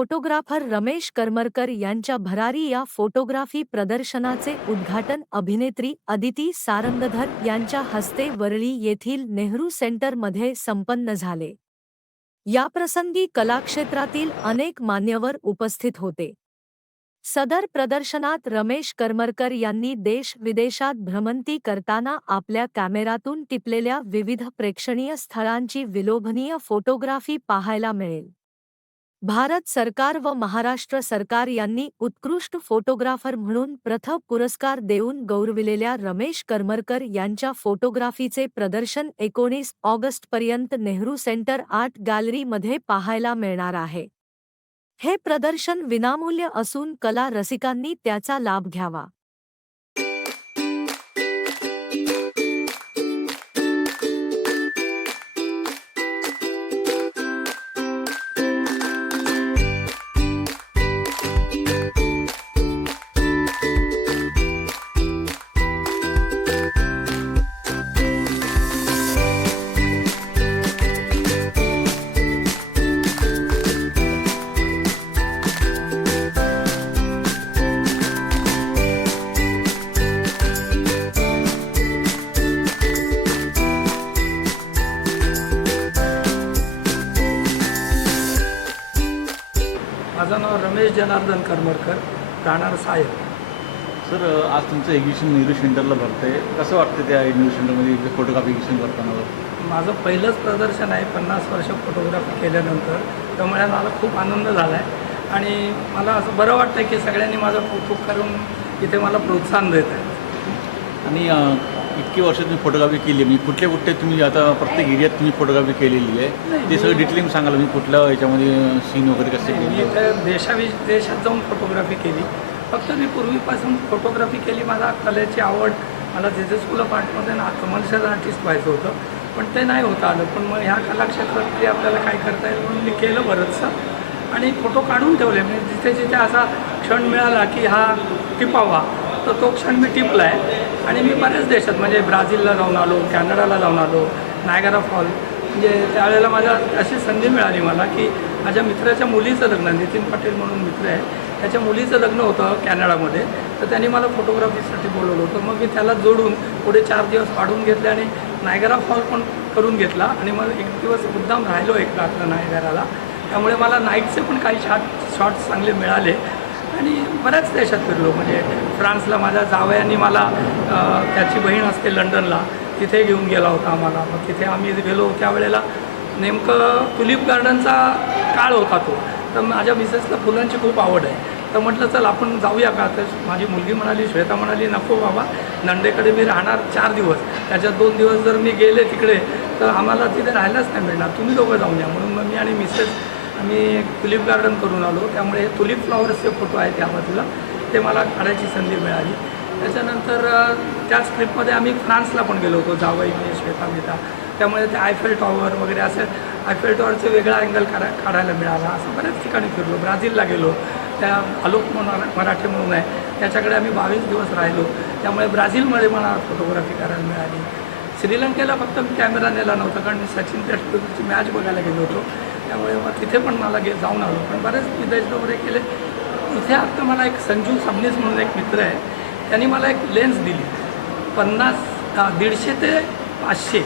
Photographer Ramesh Karmarkar यांच्या भरारी या फोटोग्राफी प्रदर्शनाचे उद्घाटन अभिनेत्री अदिती सारंगधर यांच्या हस्ते वरळी येथील नेहरू सेंटरमध्ये संपन्न झाले. याप्रसंगी कलाक्षेत्रातील अनेक मान्यवर उपस्थित होते. सदर प्रदर्शनात रमेश करमरकर यांनी देश विदेशात भ्रमंती करताना आपल्या कॅमेरातून टिपलेल्या विविध प्रेक्षणीय स्थळांची विलोभनीय फोटोग्राफी पाहायला मिळेल. भारत सरकार व महाराष्ट्र सरकार यांनी उत्कृष्ट फोटोग्राफर म्हणून प्रथम पुरस्कार देऊन गौरविलेल्या रमेश करमरकर यांच्या फोटोग्राफीचे प्रदर्शन एकोणीस ऑगस्टपर्यंत नेहरू सेंटर आर्ट गॅलरीमध्ये पाहायला मिळणार आहे. हे प्रदर्शन विनामूल्य असून कला रसिकांनी त्याचा लाभ घ्यावा. जनार्दन करमरकर राहणार साहेब. सर आज तुमचं एक्झिबिशन नेहरू सेंटरला भरतंय. कसं वाटतं त्या नेहरू सेंटरमध्ये फोटोग्राफी एक्झिबिशन भरताना माझं पहिलंच प्रदर्शन आहे पन्नास वर्ष फोटोग्राफी केल्यानंतर. त्यामुळे मला खूप आनंद झाला आहे आणि मला असं बरं वाटतं की सगळ्यांनी माझं कौतुक करून इथे मला प्रोत्साहन देत आहे आणि इतकी वर्ष तुम्ही फोटोग्राफी केली. म्हणजे कुठले कुठले तुम्ही आता प्रत्येक एरियात तुम्ही फोटोग्राफी केलेली आहे. ते सगळं डिटेलिंग सांगाल मी कुठल्या याच्यामध्ये सीन वगैरे कसे मी देशावि देशात जाऊन फोटोग्राफी केली. फक्त मी पूर्वीपासून फोटोग्राफी केली. मला कलेची आवड मला जे जे स्कूल ऑफ आर्टमध्ये ना कमर्शियल आर्टिस्ट व्हायचं होतं. पण ते नाही होतं आलं. पण मग ह्या कलाक्षेत्रात ते आपल्याला काय करता येईल म्हणून मी केलं बरंचसं आणि फोटो काढून ठेवले. म्हणजे जिथे जिथे असा क्षण मिळाला की हा टिपावा तर तो क्षण मी टिपला आहे आणि मी बऱ्याच देशात म्हणजे ब्राझीलला जाऊन आलो कॅनडाला जाऊन आलो नायगारा फॉल म्हणजे त्यावेळेला माझ्या अशी संधी मिळाली मला की माझ्या मित्राच्या मुलीचं लग्न नितीन पाटील म्हणून मित्र आहे त्याच्या मुलीचं लग्न होतं कॅनडामध्ये तर त्यांनी मला फोटोग्राफीसाठी बोलवलं होतं. मग मी त्याला जोडून पुढे चार दिवस वाढवून घेतले आणि नायगरा फॉल पण करून घेतला आणि मग एक दिवस मुद्दाम राहिलो एक रात्र नायगराला. त्यामुळे मला नाईटचे पण काही शॉट शॉट्स चांगले मिळाले. आणि बऱ्याच देशात फिरलो. म्हणजे फ्रान्सला माझ्या जावयांनी मला त्याची बहीण असते लंडनला तिथे घेऊन गेला होता आम्हाला. मग तिथे आम्ही गेलो. त्यावेळेला नेमकं टुलिप गार्डनचा काळ होता तो. तर माझ्या मिसेसला फुलांची खूप आवड आहे. तर म्हटलं चल आपण जाऊया का? तर माझी मुलगी म्हणाली श्वेता म्हणाली नको बाबा नंडेकडे मी राहणार चार दिवस. त्याच्यात दोन दिवस जर मी गेले तिकडे तर आम्हाला तिथे राहायलाच नाही मिळणार. तुम्ही दोघं जाऊन या. म्हणून मग मी आणि मिसेस आम्ही तुलिप गार्डन करून आलो. त्यामुळे टुलिप फ्लॉवर्सचे फोटो आहेत त्या बाजूला ते मला काढायची संधी मिळाली. त्याच्यानंतर त्याच ट्रिपमध्ये आम्ही फ्रान्सला पण गेलो होतो जावई मी श्वेता मेहता त्यामुळे ते आयफेल टॉवर वगैरे असं आयफेल टॉवरचे वेगळा अँगल काढा काढायला मिळाला. असं बऱ्याच ठिकाणी फिरलो. ब्राझीलला गेलो. त्या आलोक मरा मराठे म्हणून आहे. त्याच्याकडे आम्ही बावीस दिवस राहिलो. त्यामुळे ब्राझीलमध्ये मला फोटोग्राफी करायला मिळाली. श्रीलंकेला फक्त मी कॅमेरा नेला नव्हता कारण मी सचिन तेंडुलकरची मॅच बघायला गेलो होतो. त्यामुळे मग तिथे पण मला गे जाऊन आलो. पण बरेच विदेश दौरे केले. इथे आता मला एक संजू सबनीस म्हणून एक मित्र आहे. त्यांनी मला एक लेन्स दिली. पन्नास दीडशे ते पाचशे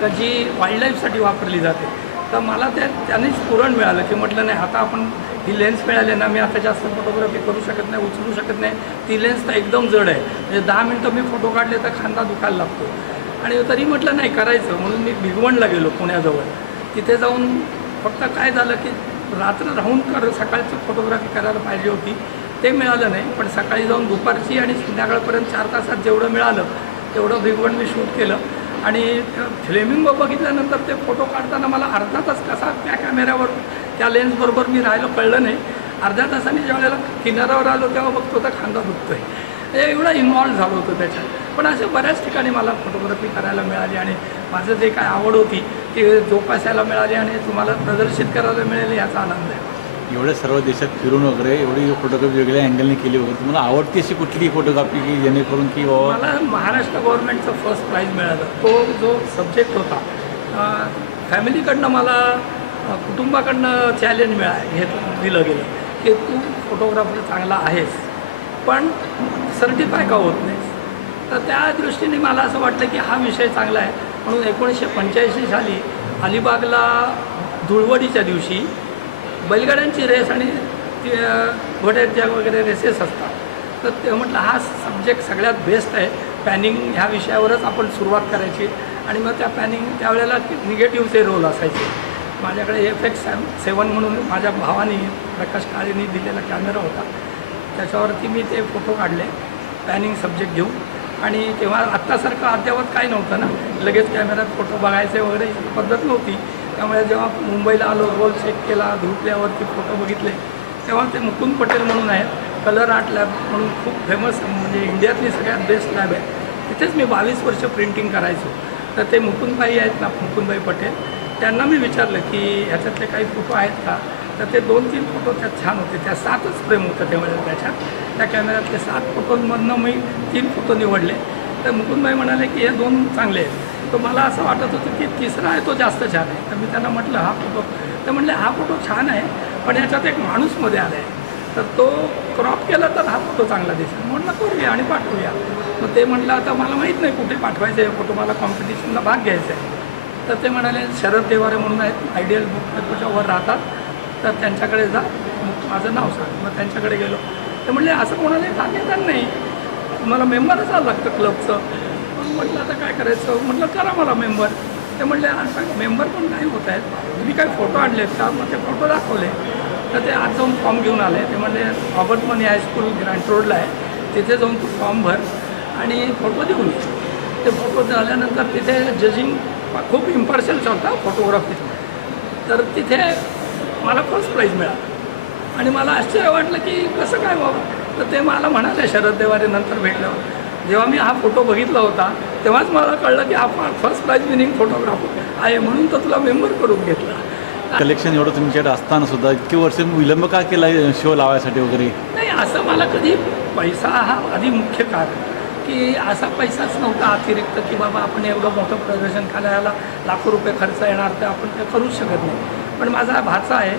का जी वाईल्ड लाईफसाठी वापरली जाते. तर मला त्या त्यांनीच पुरण मिळालं की म्हटलं नाही आता आपण ही लेन्स मिळाली ना मी आता जास्त फोटोग्राफी करू शकत नाही उचलू शकत नाही. ती लेन्स तर एकदम जड आहे. म्हणजे दहा मिनटं मी फोटो काढले तर खांदा दुखायला लागतो. आणि तरी म्हटलं नाही करायचं. म्हणून मी भिगवणला गेलो पुण्याजवळ. तिथे जाऊन फक्त काय झालं की रात्र राहून कर सकाळची फोटोग्राफी करायला पाहिजे होती. ते मिळालं नाही पण सकाळी जाऊन दुपारची आणि संध्याकाळपर्यंत चार तासात जेवढं मिळालं तेवढं भिगवण मी शूट केलं. आणि फ्लेमिंगो बघितल्यानंतर ते फोटो काढताना मला अर्धा तास कसा त्या कॅमेऱ्यावर त्या लेन्सबरोबर मी राहिलो कळलं नाही. अर्ध्या तासाने ज्या वेळेला किनाऱ्यावर आलो तेव्हा बघतो तर खांदा दुखतोय. हे एवढं इन्व्हॉल्व झालो होतो त्याच्यात. पण अशा बऱ्याच ठिकाणी मला फोटोग्राफी करायला मिळाली आणि माझं जे काय आवड होती ती जोपासायला मिळाली आणि तुम्हाला प्रदर्शित करायला मिळेल याचा आनंद आहे. एवढ्या सर्व देशात फिरून वगैरे एवढी फोटोग्राफी वेगळ्या अँगलने केली वगैरे तुम्हाला आवडती अशी कुठली फोटोग्राफी की जेणेकरून की मला महाराष्ट्र गव्हर्नमेंटचं फर्स्ट प्राईज मिळालं. तो जो सब्जेक्ट होता फॅमिलीकडनं मला कुटुंबाकडनं चॅलेंज मिळा घेत दिलं गेलं की तू फोटोग्राफर चांगला आहेस पण सर्टिफाय का होत नाहीस? तर त्या दृष्टीने मला असं वाटलं की हा विषय चांगला आहे. म्हणून एकोणीसशे पंच्याऐंशी साली अलिबागला धुळवडीच्या दिवशी बैलगाड्यांची रेस आणि ती घोड्याच्या वगैरे रेसेस असतात तर ते म्हटलं हा सब्जेक्ट सगळ्यात बेस्ट आहे. पॅनिंग ह्या विषयावरच आपण सुरुवात करायची आणि मग त्या पॅनिंग त्यावेळेला निगेटिव्हचे रोल असायचे. माझ्याकडे एफ एक्स सेवन म्हणून माझ्या भावाने प्रकाश काळेंनी दिलेला कॅमेरा होता. त्याच्यावरती मी ते फोटो काढले. पॅनिंग सब्जेक्ट घेऊन आणि तेव्हा आत्तासारखं अद्यावत काही नव्हतं ना. लगेच कॅमेऱ्यात फोटो बघायचे वगैरे पद्धत नव्हती. त्यामुळे जेव्हा मुंबईला आलो रोल चेक केला धुतल्यावरती फोटो बघितले तेव्हा ते मुकुंद पटेल म्हणून आहेत. कलर आर्ट लॅब म्हणून खूप फेमस म्हणजे इंडियातली सगळ्यात बेस्ट लॅब आहे. तिथेच मी बावीस वर्ष प्रिंटिंग करायचो. तर ते मुकुंदबाई आहेत ना मुकुंदबाई पटेल. त्यांना मी विचारलं की ह्याच्यातले काही फोटो आहेत का? तर ते दोन तीन फोटो त्यात छान होते. त्या सातच फ्रेम होतं त्यावेळेला त्याच्यात. त्या कॅमेऱ्यातले सात फोटोंमधनं मी तीन फोटो निवडले. तर मुकुंदबाई म्हणाले की हे दोन चांगले आहेत. तर मला असं वाटत होतं की तिसरा आहे तो जास्त छान आहे. तर मी त्यांना म्हटलं हा फोटो तर म्हटले हा फोटो छान आहे पण ह्याच्यात एक माणूसमध्ये आला आहे तर तो क्रॉप केला तर हा फोटो चांगला दिसेल. म्हटलं करूया आणि पाठवूया. मग ते म्हटलं आता मला माहीत नाही कुठे पाठवायचं आहे फोटो मला कॉम्पिटिशनला भाग घ्यायचा आहे. तर ते म्हणाले शरद देवारे म्हणून आहेत आयडियल बुक वर राहतात. तर त्यांच्याकडे जा. माझं नाव सांग. मग त्यांच्याकडे गेलो. ते म्हणले असं कोणाला भाग नाही. मला मेंबरच आलं लागतं क्लबचं मग म्हटलं आता काय करायचं? म्हटलं करा मला मेंबर ते म्हणले सांग मेंबर पण नाही होत आहेत. तुम्ही काय फोटो आणलेत का? मग ते फोटो दाखवले. तर ते आज जाऊन फॉर्म घेऊन आले. ते म्हणले रॉबर्ट मनी हायस्कूल ग्रँट रोडला आहे. तिथे जाऊन तू फॉर्म भर आणि फोटो देऊन ते फोटो झाल्यानंतर तिथे जजिंग खूप इम्पार्शल होता फोटोग्राफी तर तिथे मला फर्स्ट प्राईज मिळाला. आणि मला आश्चर्य वाटलं की कसं काय बाबा? तर ते मला म्हणाले शरद देवारे नंतर भेटल्यावर जेव्हा मी हा फोटो बघितला होता तेव्हाच मला कळलं की हा फर्स्ट प्राईज विनिंग फोटोग्राफर आहे म्हणून तर तुला मेंबर करून घेतला. कलेक्शन एवढं तुमच्याकडे असताना सुद्धा इतके वर्ष विलंब का केला शो लावायसाठी वगैरे? नाही असं मला कधी पैसा हा आधी मुख्य कारण की असा पैसाच नव्हता अतिरिक्त की बाबा आपण एवढं मोठं प्रदर्शन करायला लाखो रुपये खर्च येणार तर आपण ते करूच शकत नाही. पण माझा भाचा आहे.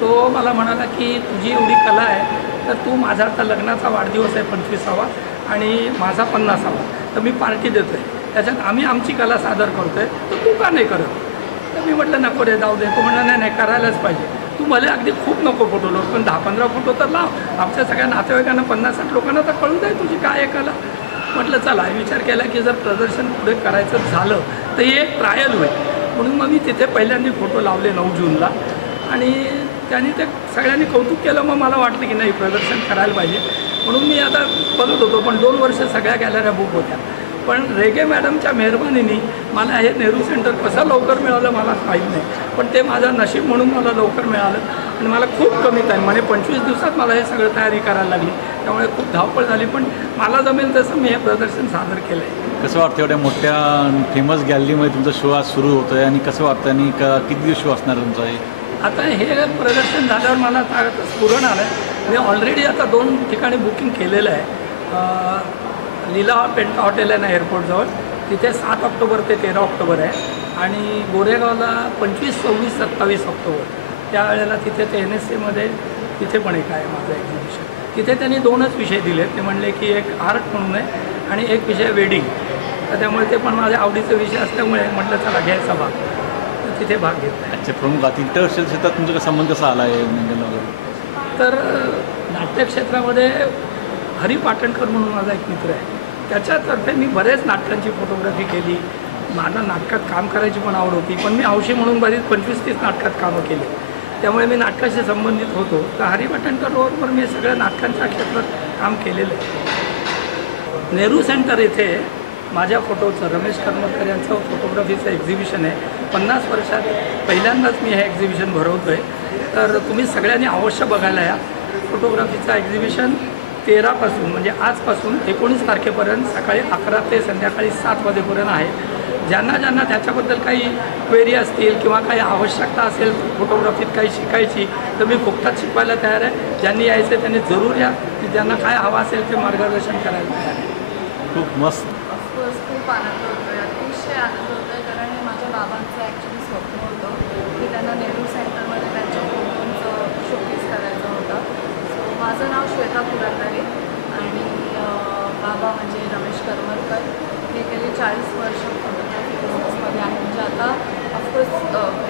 तो मला म्हणाला की तुझी एवढी कला आहे तर तू माझा आता लग्नाचा वाढदिवस आहे पंचवीसावा आणि माझा पन्नासावा. तर मी पार्टी देतो आहे त्याच्यात आम्ही आमची कला सादर करतो आहे तर तू का नाही करत? तर मी म्हटलं नको रे जाऊ दे. तो म्हणलं नाही नाही करायलाच पाहिजे. तू मला अगदी खूप नको फोटो लोक पण दहा पंधरा फोटो तर लाव आमच्या सगळ्या नातेवाईकांना पन्नास साठ लोकांना तर कळून जाईल तुझी काय आहे कला. म्हटलं चला. विचार केला की जर प्रदर्शन पुढे करायचं झालं तर हे एक ट्रायल होईल. म्हणून मग मी तिथे पहिल्यांदा फोटो लावले नऊ जूनला. आणि त्यांनी ते सगळ्यांनी कौतुक केलं मग मला वाटलं की नाही प्रदर्शन करायला पाहिजे. म्हणून मी आता बघत होतो पण दोन वर्ष सगळ्या गॅलऱ्या बुक होत्या. पण रेगे मॅडमच्या मेहरबानीने मला हे नेहरू सेंटर कसं लवकर मिळालं मला माहीत नाही. पण ते माझं नशीब म्हणून मला लवकर मिळालं. आणि मला खूप कमी टाईम म्हणजे पंचवीस दिवसात मला हे सगळं तयारी करायला लागली. त्यामुळे खूप धावपळ झाली. पण मला जमेल तसं मी हे प्रदर्शन सादर केलं आहे कसं वाटतं एवढ्या मोठ्या फेमस गॅलरीमध्ये तुमचा शो आज सुरू होतो आहे आणि कसं वाटतं आणि का किती दिवस शो असणार तुमचा हे? आता हे प्रदर्शन झाल्यावर मला आता स्फुरण आलं आहे मी ऑलरेडी आता दोन ठिकाणी बुकिंग केलेलं आहे. लीला पेंट हॉटेल आहे ना एअरपोर्टजवळ तिथे सात ऑक्टोबर ते तेरा ऑक्टोबर आहे. आणि गोरेगावला पंचवीस सव्वीस सत्तावीस ऑक्टोबर. त्यावेळेला तिथे ते एन एस सीमध्ये तिथे पण एक आहे माझं एक्झिबिशन तिथे त्यांनी दोनच विषय दिले ते म्हणले की एक आर्ट म्हणून आहे आणि एक विषय वेडिंग तर त्यामुळे ते पण माझ्या आवडीचा विषय असल्यामुळे म्हटलं चला घ्यायचा भाग. तर तिथे भाग घेतला. अच्छा प्रमुख आता इंटरनॅशनल क्षेत्रात तुमचा संबंध कसा आला आहे म्हणजे वगैरे? तर नाट्यक्षेत्रामध्ये हरी पाटणकर म्हणून माझा एक मित्र आहे. त्याच्यातर्फे मी बरेच नाटकांची फोटोग्राफी केली. मला नाटकात काम करायची पण आवड होती पण मी हौशी म्हणून बरीच पंचवीस तीस नाटकात कामं केली. त्यामुळे मी नाटकाशी संबंधित होतो. तर हरी पाटणकरबरोबर मी सगळ्या नाटकांच्या क्षेत्रात काम केलेलं आहे. नेहरू सेंटर येथे माझ्या फोटोचं रमेश करमरकर यांचं फोटोग्राफीचं एक्झिबिशन आहे. पन्नास वर्षात पहिल्यांदाच मी हे एक्झिबिशन भरवतो आहे तर तुम्ही सगळ्यांनी अवश्य बघायला या. फोटोग्राफीचं एक्झिबिशन तेरापासून म्हणजे आजपासून एकोणीस तारखेपर्यंत सकाळी अकरा ते संध्याकाळी सात वाजेपर्यंत आहे. ज्यांना ज्यांना त्याच्याबद्दल काही क्वेरी असतील किंवा काही आवश्यकता असेल फोटोग्राफीत काही शिकायची तर मी फुकटात शिकवायला तयार आहे. ज्यांनी यायचं त्यांनी जरूर या. की ज्यांना काय हवं असेल ते मार्गदर्शन करायला तयार आहे. खूप मस्त. खूप आनंद होतो आहे अतिशय आनंद होतो आहे कारण हे माझ्या बाबांचं ॲक्च्युली स्वप्न होतं. की त्यांना नेहरू सेंटरमध्ये त्यांच्या फोटोंचं शोकेस करायचं होतं. सो माझं नाव श्वेता पुरंदरे आणि बाबा म्हणजे रमेश करमरकर हे गेले चाळीस वर्ष फोटोग्राफी बिझनेसमध्ये आहे. म्हणजे आता ऑफकोर्स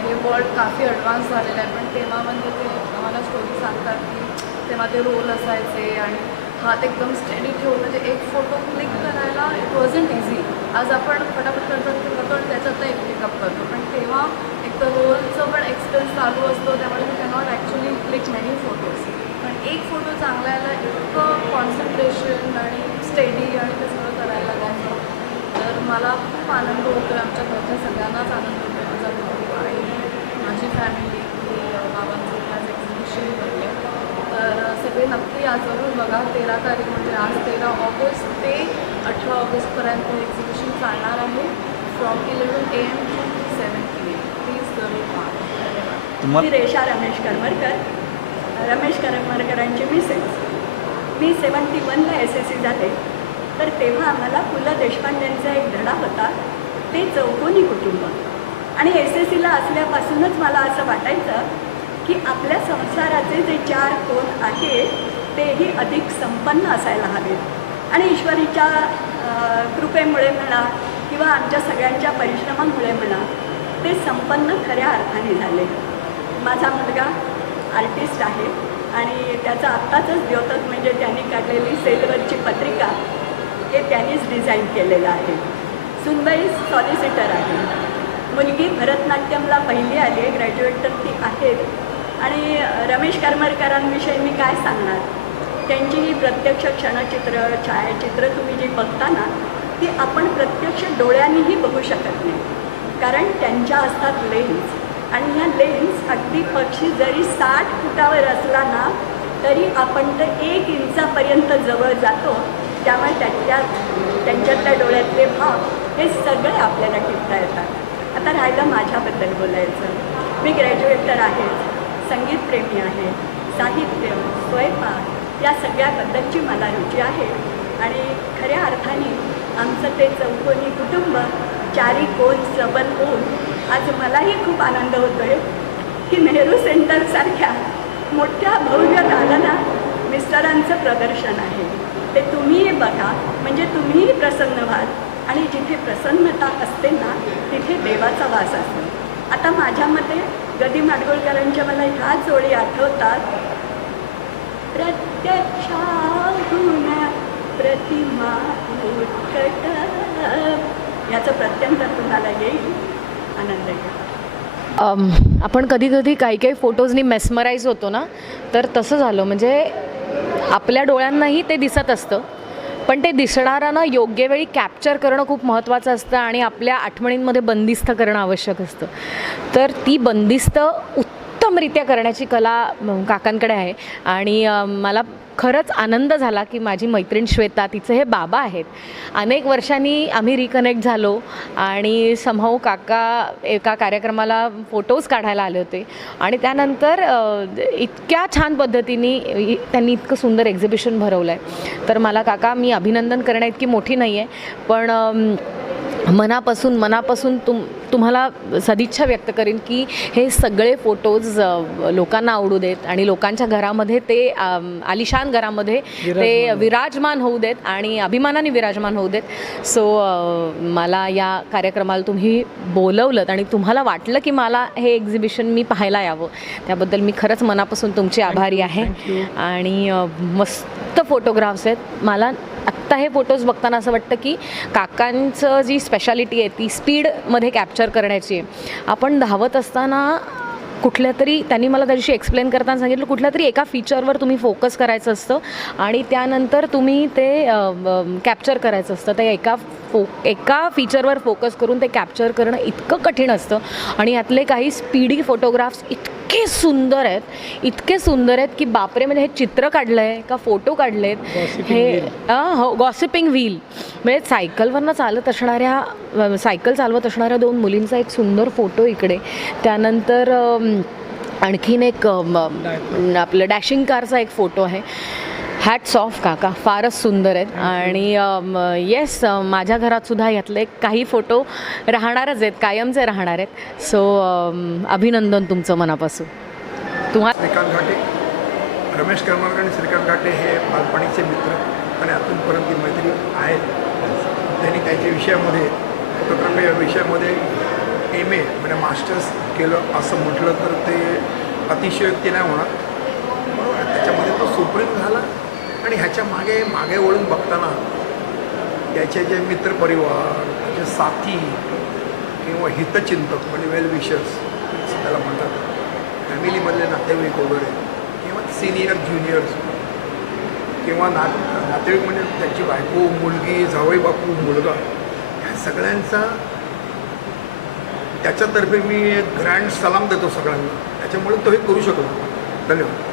हे वर्ल्ड काफी ॲडव्हान्स झालेलं आहे. पण तेव्हा म्हणजे ते आम्हाला स्टोरी सांगतात की तेव्हा ते रोल असायचे आणि हात एकदम स्टेडी ठेवून म्हणजे एक फोटो क्लिक करायला इट वॉज इझी आज आपण फटाफट करतो करतो आणि त्याच्यातनं एक पिकअप करतो. पण तेव्हा एक तर रोलचं पण एक्सपिरियन्स चालू असतो त्यामुळे you cannot actually click many photos पण एक फोटो चांगला यायला इतकं कॉन्सन्ट्रेशन आणि स्टेडी आणि ते सगळं करायला लागायचं. तर मला खूप आनंद होतो आहे आमच्या घरच्या सगळ्यांनाच आनंद होतो आहे माझा भाऊ आणि माझी फॅमिली बाबांचं आज एक्झिबिशन करते तर सगळे नक्की आज जरूर बघा तेरा तारीख म्हणजे आज तेरा ऑगस्ट ते अठरा ऑगस्टपर्यंत एक्झिबिशन चालणार आहे. From eleven A M to seven P M please जरूर पहा धन्यवाद मी रेषा रमेश करमरकर. रमेश करमरकरांची मिसेस मी सेवन्टी वनला एस एस सी झाले तर तेव्हा आम्हाला पु ल देशपांडेंचा एक धडा होता. ते चौकोनी कुटुंब. आणि एस एस सीला असल्यापासूनच मला असं वाटायचं की आपल्या संसाराचे जे चार कोण आहेत तेही अधिक संपन्न असायला हवेत. आणि ईश्वरीच्या कृपेमुळे म्हणा किंवा आमच्या सगळ्यांच्या परिश्रमामुळे म्हणा ते संपन्न खऱ्या अर्थाने झाले. माझा मुलगा आर्टिस्ट आहे आणि त्याचा आत्ताचंच द्योतक म्हणजे त्यांनी काढलेली सेलवरची पत्रिका हे त्यांनीच डिझाईन केलेलं आहे. सुनबाई सॉलिसिटर आहे. मुलगी भरतनाट्यमला पहिली आली आहे ग्रॅज्युएट तर ती आहेत आणि रमेश करमरकरांविषयी मी काय सांगणार? त्यांची ही प्रत्यक्ष क्षणचित्र छायाचित्र तुम्ही जी बघता ना ती आपण प्रत्यक्ष डोळ्यांनीही बघू शकत नाही. कारण त्यांच्या असतात लेन्स आणि ह्या लेन्स अगदी पक्षी जरी साठ फुटावर असला ना तरी आपण तर एक इंचापर्यंत जवळ जातो. त्यामुळे त्यांच्या त्यांच्यातल्या डोळ्यातले भाव हे सगळे आपल्याला टिपता येतात. आता राहिलं माझ्याबद्दल बोलायचं. मी ग्रॅज्युएट तर आहे संगीतप्रेमी आहे. साहित्य स्वयंपाक या सगळ्याबद्दलची मला रुची आहे. आणि खऱ्या अर्थाने आमचं ते चौकोनी कुटुंब चारी कोण सबल होऊन आज मलाही खूप आनंद होतो आहे की नेहरू सेंटरसारख्या मोठ्या भव्य दालना मिस्टरांचं प्रदर्शन आहे. ते तुम्हीही बघा. म्हणजे तुम्हीही प्रसन्न व्हाल. आणि जिथे प्रसन्नता असते ना तिथे देवाचा वास असतो. आता माझ्या मते गदी माडगुळकरांच्या मला ह्याच ओळी आठवतात. प्रत्यक्षाहून प्रतिमा उत्कट. याचं प्रत्यंतर तुम्हाला येईल. आनंद घ्या. आपण कधी कधी काही काही फोटोजनी मेस्मराईज होतो ना तर तसं झालं. म्हणजे आपल्या डोळ्यांनाही ते दिसत असतं पण ते दिसणाऱ्यांना योग्य वेळी कॅप्चर करणं खूप महत्त्वाचं असतं आणि आपल्या आठवणींमध्ये बंदिस्त करणं आवश्यक असतं. तर ती बंदिस्त उत् उत्तमरित्या करण्याची कला काकांकडे आहे. आणि मला खरंच आनंद झाला की माझी मैत्रीण श्वेता तिचे हे बाबा आहेत. अनेक वर्षांनी आम्ही रिकनेक्ट झालो आणि समभाऊ काका एका कार्यक्रमाला फोटोज काढायला आले होते. आणि त्यानंतर इतक्या छान पद्धतीने त्यांनी इतकं सुंदर एक्झिबिशन भरवलं आहे तर मला काका मी अभिनंदन करण्याइतकी इतकी मोठी नाही आहे पण मनापासून मनापासून तुम तुम्हाला सदिच्छा व्यक्त करीन की हे सगळे फोटोज लोकांना आवडू देत आणि लोकांच्या घरामध्ये ते आलिशान घरामध्ये ते विराजमान होऊ देत. आणि अभिमानाने विराजमान होऊ देत. सो मला या कार्यक्रमाला तुम्ही बोलवलं आणि तुम्हाला वाटलं की मला हे एक्झिबिशन मी पाहायला यावं. त्याबद्दल मी खरंच मनापासून तुमची आभारी आहे. आणि मस्त फोटोग्राफ्स आहेत. मला आत्ता हे फोटोज बघताना असं वाटतं की काकांचं जी स्पेशालिटी आहे ती स्पीडमध्ये कॅप्चर करण्याची आहे. आपण धावत असताना कुठल्या तरी त्यांनी मला त्या दिवशी एक्सप्लेन करताना सांगितलं कुठल्या तरी एका फीचरवर तुम्ही फोकस करायचं असतं आणि त्यानंतर तुम्ही ते कॅप्चर करायचं असतं. ते एका फो एका फीचरवर फोकस करून ते कॅप्चर करणं इतकं कठीण असतं आणि यातले काही स्पीडी फोटोग्राफ्स इतके सुंदर आहेत इतके सुंदर आहेत की बापरे म्हणजे हे चित्र काढलं आहे का फोटो काढले आहेत हे हो गॉसिपिंग व्हील म्हणजे सायकलवरनं चालत असणाऱ्या सायकल चालवत असणाऱ्या दोन मुलींचा एक सुंदर फोटो इकडे. त्यानंतर आणखीन एक आपलं डॅशिंग कारचा एक फोटो आहे. हॅट्स ऑफ काका. फारच सुंदर आहेत. आणि येस माझ्या घरात सुद्धा यातले काही फोटो राहणारच आहेत. कायमचे राहणार आहेत. सो अभिनंदन तुमचं मनापासून. तुम्हाला श्रीकांत घाटे. रमेश करमरकर आणि श्रीकांत घाटे हे बालपणीचे मित्र आणि अजूनपर्यंत ती मैत्री आहेत. त्यांनी त्यांच्या विषयामध्ये फोटोग्राफी या विषयामध्ये एम ए म्हणजे मास्टर्स केलं असं म्हटलं तर ते अतिशयोक्ती नाही होणार. त्याच्यामध्ये तो सुप्रीम झाला. आणि ह्याच्या मागे मागे वळून बघताना त्याचे जे मित्रपरिवार त्याचे साथी किंवा हितचिंतक म्हणजे वेल विशर्स त्याला म्हणतात. फॅमिलीमधले नातेवाईक वगैरे किंवा सिनियर ज्युनियर्स किंवा ना नातेवाईक म्हणजे त्यांची बायको मुलगी जावई बापू मुलगा ह्या सगळ्यांचा त्याच्यातर्फे मी एक ग्रँड सलाम देतो सगळ्यांना. त्याच्यामुळे तो हे करू शकलो. धन्यवाद.